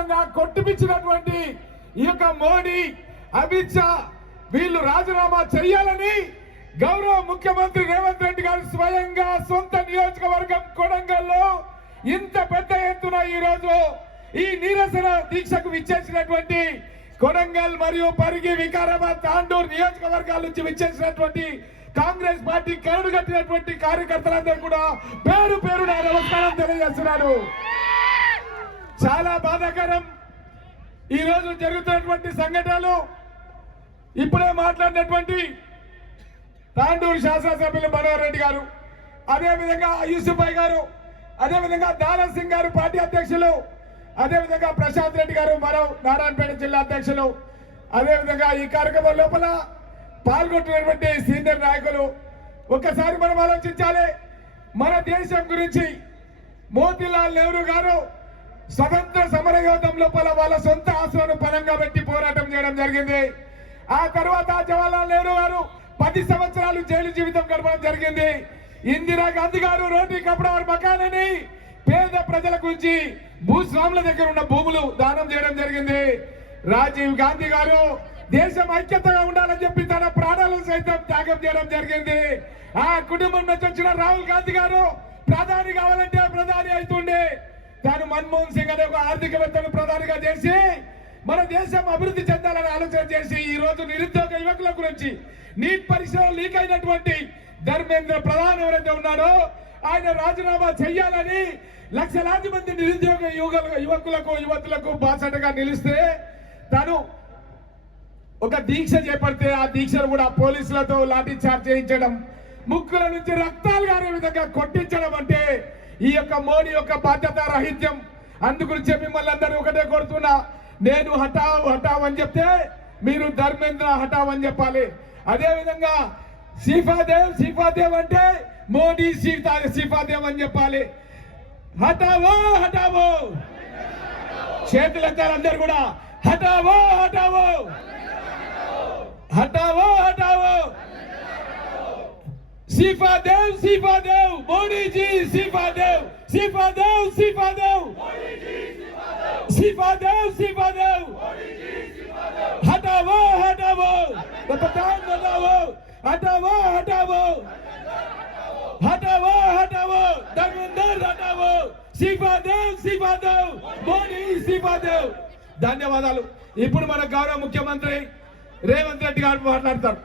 విధంగా కొట్టిపించినటువంటి ఈ యొక్క మోడీ అమిత్ షా వీళ్ళు రాజీనామా చేయాలని గౌరవ ముఖ్యమంత్రి రేవంత్ రెడ్డి గారు స్వయంగా సొంత నియోజకవర్గం కొడంగల్లో ఇంత పెద్ద ఎత్తున ఈ రోజు ఈ నిరసన దీక్షకు విచ్చేసినటువంటి కొడంగల్ మరియు పరిగి వికారాబాద్ తాండూరు నియోజకవర్గాల నుంచి విచ్చేసినటువంటి కాంగ్రెస్ పార్టీ కరుడు కట్టినటువంటి కార్యకర్తలందరూ కూడా పేరు పేరున నమస్కారం తెలియజేస్తున్నారు. చాలా బాధాకరం ఈ రోజు జరుగుతున్నటువంటి సంఘటనలు. ఇప్పుడే మాట్లాడినటువంటి తాండూరు శాసనసభ్యులు మనోహర్ రెడ్డి గారు, అదేవిధంగా యూసుఫ్ భాయ్ గారు, అదేవిధంగా దారా సింగ్ గారు పార్టీ అధ్యక్షులు, అదేవిధంగా ప్రశాంత్ రెడ్డి గారు మరో నారాయణపేట జిల్లా అధ్యక్షులు, అదేవిధంగా ఈ కార్యక్రమం లోపల పాల్గొంటున్నటువంటి సీనియర్ నాయకులు, ఒక్కసారి మనం ఆలోచించాలి. మన దేశం గురించి మోతీలాల్ నెహ్రూ గారు స్వతంత్ర సమర యోధం లోపల వాళ్ళ సొంత ఆశలను పరంగా పెట్టి పోరాటం చేయడం జరిగింది. ఆ తర్వాత జవహర్లాల్ నెహ్రూ గారు 10 సంవత్సరాలు జైలు జీవితం గడపడం జరిగింది. ఇందిరా గాంధీ గారు రోటీ కపడా మకాన్ అని పేద ప్రజల గురించి భూస్వాముల దగ్గర ఉన్న భూములు దానం చేయడం జరిగింది. రాజీవ్ గాంధీ గారు దేశం ఐక్యతగా ఉండాలని చెప్పి తన ప్రాణాలను సైతం త్యాగం చేయడం జరిగింది. ఆ కుటుంబం నుంచి వచ్చిన రాహుల్ గాంధీ గారు ప్రధాని కావాలంటే ప్రధాని అవుతుండే తాను మన్మోహన్ సింగ్ అనే ఒక ఆర్థికవేత్తను ప్రధానిగా చేసి మన దేశం అభివృద్ధి చెందాలని ఆలోచన చేసి ఈ రోజు నిరుద్యోగ యువకుల గురించి నీట్ పరీక్షలో లీక్ అయినటువంటి ధర్మేంద్ర ప్రధాన్ ఎవరైతే ఉన్నాడో ఆయన రాజీనామా చేయాలని లక్షలాది మంది నిరుద్యోగ యువకులకు యువతులకు బాసటగా నిలిస్తే తాను ఒక దీక్ష చేపడితే ఆ దీక్షను కూడా పోలీసులతో లాఠీ చార్జ్ చేయించడం, ముక్కుల నుంచి రక్తాలు గారే విధంగా కొట్టించడం అంటే ఈ యొక్క మోడీ యొక్క బాధ్యత రాహిత్యం. అందుగురించి మిమ్మల్ని అందరూ ఒకటే కోరుతున్నా, నేను హఠావ్ హఠావ్ అని చెప్తే మీరు ధర్మేంద్ర హఠావ్ అని చెప్పాలి. అదేవిధంగా సీఫాదేవ్ సీఫాదేవ్ అంటే మోడీ సీఫాదేవ్ అని చెప్పాలి. హఠావో హఠావో చేతులెత్తారు అందరు కూడా, హఠావో హఠావో హఠావో హఠావో సీఫాదేవ్ సీఫాదేవ్ మోడీజీ సీఫాదేవ్ సీఫాదేవ్ సీఫాదేవ్ సీఫాదేవ్ సీఫాదేవ్ हटाओ हटाओ प्रधान हटाओ हटाओ हटाओ हटाओ हटाओ धर्मेंद्र हटाओ सिफादेव మోడీ సిఫాదేవ్. ధన్యవాదాలు. ఇప్పుడు మన గౌరవ ముఖ్యమంత్రి రేవంత్ రెడ్డి గారు మాట్లాడతారు.